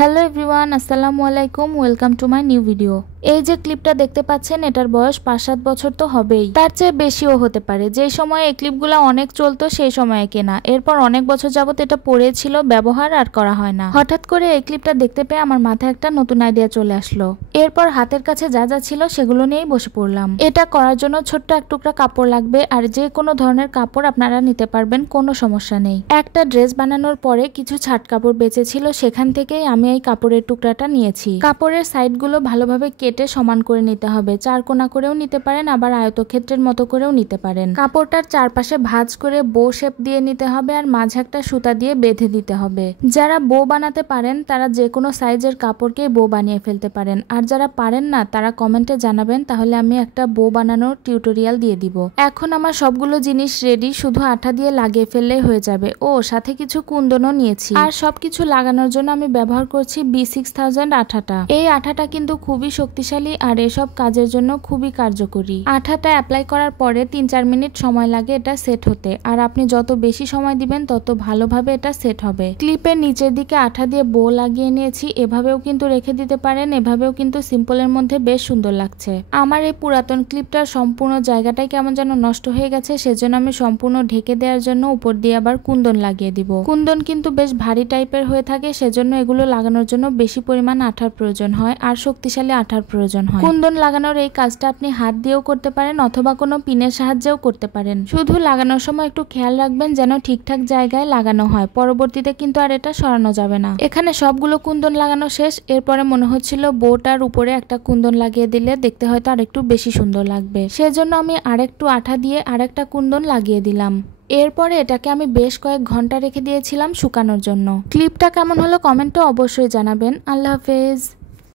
Hello everyone, আসসালামু আলাইকুম। Welcome to my new video. এই যে ক্লিপটা দেখতে পাচ্ছেন, এটার বয়স 5-7 বছর তো হবেই, তার চেয়ে বেশিও হতে পারে। যে সময় এই ক্লিপগুলো অনেক চলতো সেই সময়ে কেনা, এরপর অনেক বছর যাবত এটা পড়েছিল, ব্যবহার আর করা হয় না। হঠাৎ করে এই ক্লিপটা দেখতে পেয়ে আমার মাথায় একটা নতুন আইডিয়া চলে আসলো। এরপর হাতের কাছে যা যা ছিল সেগুলো নিয়েই বসে পড়লাম। এটা করার জন্য ছোট্ট এক টুকরা কাপড় লাগবে, আর যে কোনো ধরনের কাপড় আপনারা নিতে পারবেন, কোনো সমস্যা নেই। একটা ড্রেস বানানোর পরে কিছু ছাট কাপড় বেঁচে ছিল, সেখান থেকেই আমি এই কাপড়ের টুকরাটা নিয়েছি। কাপড়ের সাইডগুলো ভালোভাবে কেটে সমান করে নিতে হবে। চারকোনা করেও নিতে পারেন, আবার আয়তক্ষেত্রের মতো করেও নিতে পারেন। কাপড়টার চারপাশে ভাঁজ করে বো শেপ দিয়ে নিতে হবে, আর মাঝে একটা সুতা দিয়ে বেঁধে দিতে হবে। যারা বো বানাতে পারেন তারা যে কোনো সাইজের কাপড়কে বো বানিয়ে ফেলতে পারেন, আর যারা পারেন না তারা কমেন্টে জানাবেন, তাহলে আমি একটা বো বানানোর টিউটোরিয়াল দিয়ে দিব। এখন আমার সবগুলো জিনিস রেডি, শুধু আঠা দিয়ে লাগিয়ে ফেললেই হয়ে যাবে। ও সাথে কিছু কুন্দনও নিয়েছি। আর সবকিছু লাগানোর জন্য আমি ব্যবহার করছি B6000 আঠাটা। এই আঠাটা কিন্তু খুবই শক্তিশালী আর এসব কাজের জন্য খুবই কার্যকরী। আঠাটা অ্যাপ্লাই করার পরে 3-4 মিনিট সময় লাগে এটা সেট হতে, আর আপনি যত বেশি সময় দিবেন তত ভালোভাবে এটা সেট হবে। ক্লিপের নিচের দিকে আঠা দিয়ে বো লাগিয়ে নিয়েছি। এভাবেও কিন্তু রেখে দিতে পারেন, এভাবেও কিন্তু সিম্পলের মধ্যে বেশ সুন্দর লাগছে। আমার এই পুরাতন ক্লিপটার সম্পূর্ণ জায়গাটাই কেমন যেন নষ্ট হয়ে গেছে, সেজন্য আমি সম্পূর্ণ ঢেকে দেওয়ার জন্য উপর দিয়ে আবার কুন্দন লাগিয়ে দিব। কুন্দন কিন্তু বেশ ভারী টাইপের হয়ে থাকে, সেজন্য এগুলো লাগানোর জন্য বেশি পরিমাণ আঠার প্রয়োজন হয় আর শক্তিশালী আঠার প্রয়োজন হয়। কুন্দন লাগানোর এই কাজটা আপনি হাত দিয়েও করতে পারেন অথবা কোনো পিনের সাহায্যেও করতে পারেন। শুধু লাগানোর সময় একটু খেয়াল রাখবেন যেন ঠিকঠাক জায়গায় লাগানো হয়, পরবর্তীতে কিন্তু আর এটা সরানো যাবে না। এখানে সবগুলো কুন্দন লাগানো শেষ। এরপরে মনে হচ্ছিল বোটার উপরে একটা কুন্দন লাগিয়ে দিলে দেখতে হয়তো আরেকটু বেশি সুন্দর লাগবে, সেজন্য আমি আরেকটু আঠা দিয়ে আরেকটা কুন্দন লাগিয়ে দিলাম। এরপরে এটাকে আমি বেশ কয়েক ঘন্টা রেখে দিয়েছিলাম শুকানোর জন্য। ক্লিপটা কেমন হলো কমেন্টে অবশ্যই জানাবেন। আল্লাহ হাফেজ।